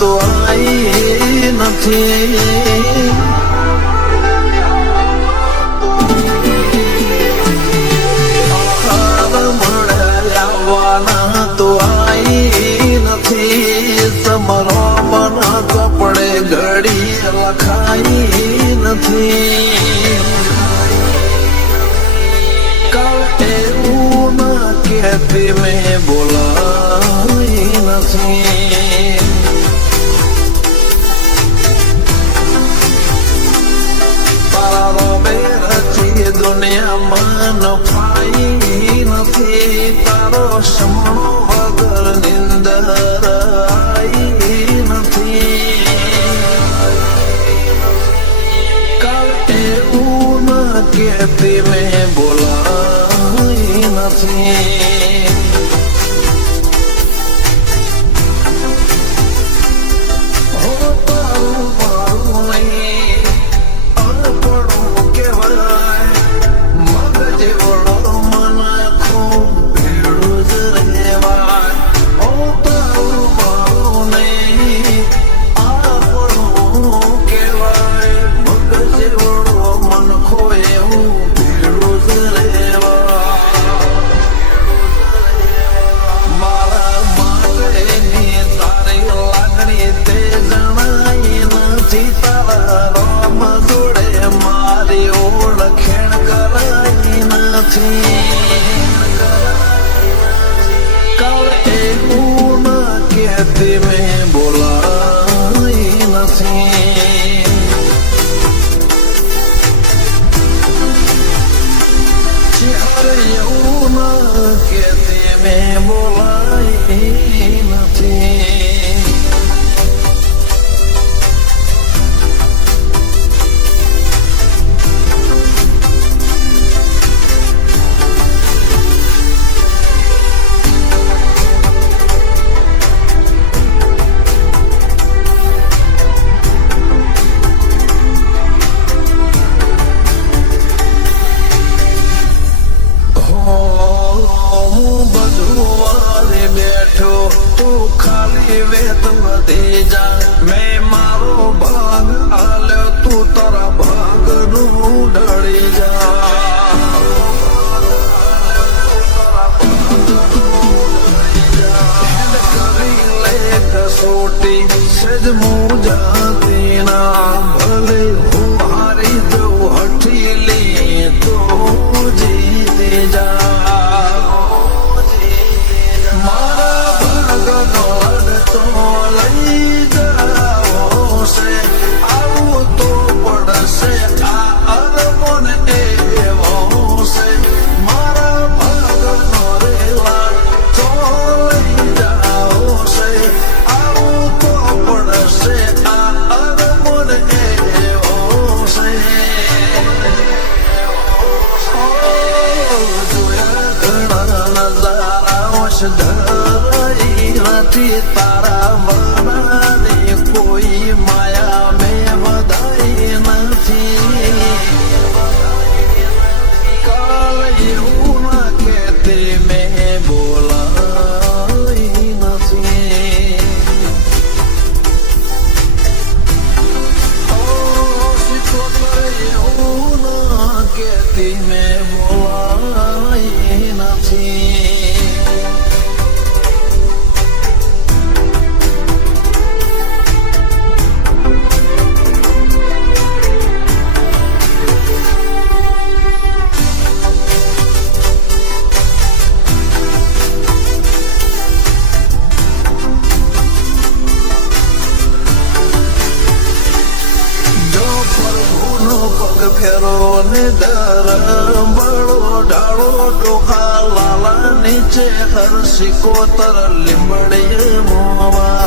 તો આઈ નથી. તો આઈ નથી. તમારો મન કપડે ઘડી લખાઈ નથી. કાલ એવું ના કહેતી મેં બોલાઈ નથી. તારા રોબે રચી દુનિયામાં નફાઈ નથી. તારો સમણો વગર નિંદર આઈ નથી. કાલ એવું ના કહેતી મેં બોલાઈ નથી. હો તારું મારું નહીં અણપણું કહેવાય. મગજ વડો મન ખૂબ ભેળું જ રહેવાય. હો તારું મારું નહીં અણપણું કહેવાય. મગજ વડો મન ખો એવું ભેળું જ રહેવાય. મારા માટેની તારી લાગણી તે જણાઈ નથી. તારા રોમ જોડે મારી ઓળખેણ કરાઈ નથી. કાલ એવું ના કહેતી મેં બોલાઈ નથી. ચહેરે એવું ના કહેતી મેં બોલાઈ નથી. હું બધું વારે બેઠો તું ખાલી વેત વધી જા. મેં મારો ભાગ આલ્યો તું તારા ભાગનું ઢળી જા. હેડ કરી લે કસોટી સેજ મુજાતી ના. ભલે હું હારી જઉં હઠીલી તો જીતી જા. મારા ભાગનો અડતો લઈ જાઓ છે. આવું તો પડશે આ અરમોન એવો છે. મારા ભાગનો રેલા તો લઈ જાઓ છે. આવું તો પડશે આ અરમોન એવો છે. જોયા ઘણા નજારા ધરાઈ નથી. તારા મનાની કોઈ માયા મેં વધાઈ નથી. કાલ એવું ના કહેતી મેં બોલાઈ નથી. એવું ના કહેતી મેં બોલાઈ નથી. પગ ફેરો ને ધરમ બળો ઢાળો ડોખા લાલા નીચે હર સિકોતર લીંબડી મોવા.